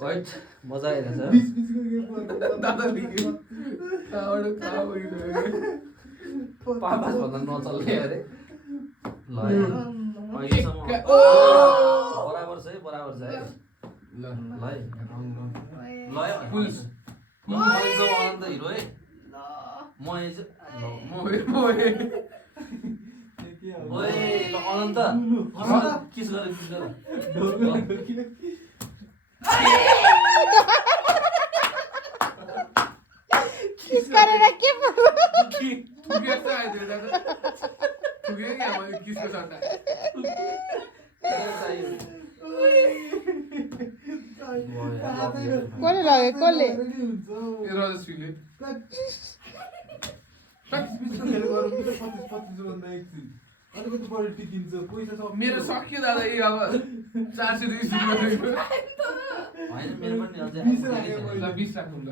white मजा आइरहेछ दादाले पापास भन्दा नचल्ने अरे ल अहिलेसम्म बराबर छ है ल ल है ल पुल्स म चाहिँ अनन्त हिरो है म ओए ल अनन्त किस गरेर किस गरेर के ठुकेछ आइदियो दादा ठुके क्या मैले किसको सट्टा कसले लगे कसले रजस्वीले मेरो सक्यो दादा यही अब 420 होइन मेरो पनि अझै 20 राख्नु ल